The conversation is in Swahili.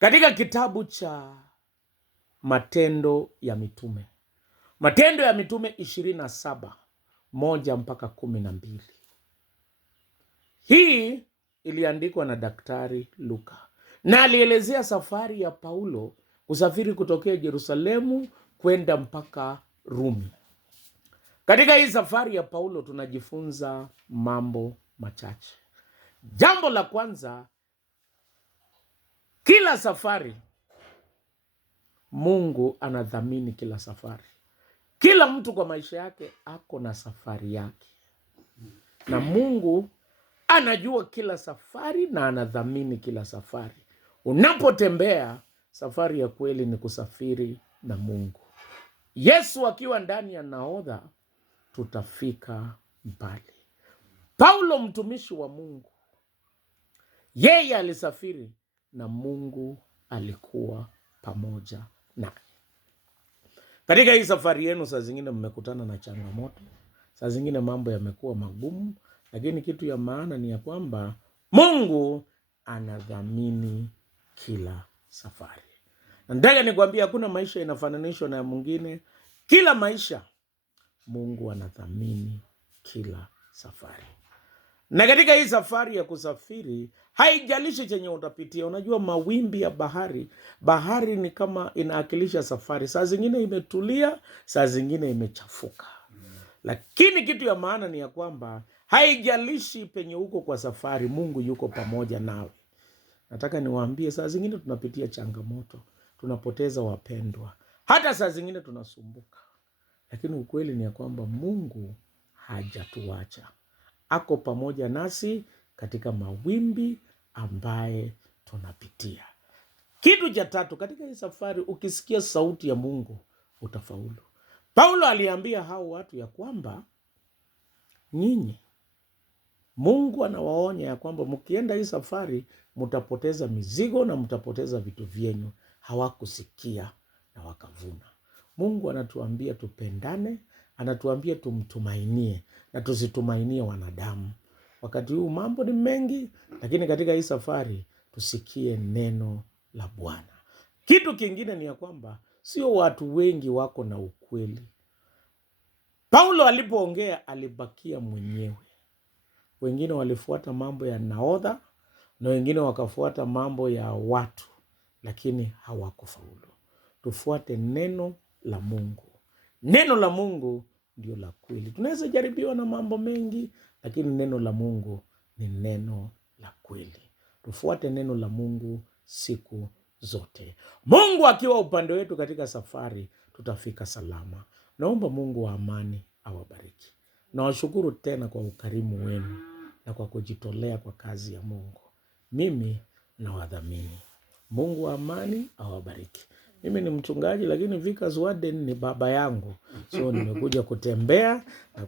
Katika kitabu cha Matendo ya Mitume, Matendo ya Mitume 27:1-12. Hii iliandikwa na Daktari Luka na alielezea safari ya Paulo kusafiri kutokea Yerusalemu kwenda mpaka Rumi. Katika hii safari ya Paulo tunajifunza mambo machache. Jambo la kwanza, kila safari Mungu anadhamini kila safari. Kila mtu kwa maisha yake ako na safari yake, na Mungu anajua kila safari na anadhamini kila safari. Unapotembea, safari ya kweli ni kusafiri na Mungu. Yesu akiwa ndani ya nahodha, tutafika mbali. Paulo mtumishi wa Mungu, yeye alisafiri na Mungu alikuwa pamoja naye. Katika hii safari yenu, saa zingine mmekutana na changamoto, saa zingine mambo yamekuwa magumu, lakini kitu ya maana ni ya kwamba Mungu anadhamini kila safari. Nataka nikwambia hakuna maisha inafananishwa na mwingine. Kila maisha Mungu anadhamini kila safari. Na katika hii safari ya kusafiri, haijalishi chenye utapitia. Unajua mawimbi ya bahari ni kama inaakilisha safari. Saa zingine imetulia, saa zingine imechafuka. Lakini kitu ya maana ni ya kwamba haijalishi penye uko kwa safari, Mungu yuko pamoja nawe. Nataka niwaambie, saa zingine tunapitia changamoto, tunapoteza wapendwa, hata saa zingine tunasumbuka. Lakini ukweli ni ya kwamba Mungu hajatuacha. Ako pamoja nasi katika mawimbi ambaye tunapitia. Kitu cha tatu, katika hii safari ukisikia sauti ya Mungu utafaulu. Paulo aliambia hao watu ya kwamba nyinyi, Mungu anawaonya ya kwamba mkienda hii safari mtapoteza mizigo na mtapoteza vitu vyenu. Hawakusikia na wakavuna. Mungu anatuambia tupendane, anatuambia tumtumainie na tusitumainie wanadamu. Wakati huu mambo ni mengi, lakini katika hii safari tusikie neno la Bwana. Kitu kingine ni ya kwamba sio watu wengi wako na ukweli. Paulo alipoongea alibakia mwenyewe. Wengine walifuata mambo ya nahodha na wengine wakafuata mambo ya watu, lakini hawakufaulu. Tufuate neno la Mungu. Neno la Mungu ndio la kweli. Tunaweza jaribiwa na mambo mengi, lakini neno la Mungu ni neno la kweli. Tufuate neno la Mungu siku zote. Mungu akiwa upande wetu katika safari, tutafika salama. Naomba Mungu wa amani awabariki. Nawashukuru tena kwa ukarimu wenu na kwa kujitolea kwa kazi ya Mungu. Mimi nawadhamini. Mungu wa amani awabariki. Mimi ni mchungaji, lakini Vikas Warden ni baba yangu. So nimekuja kutembea na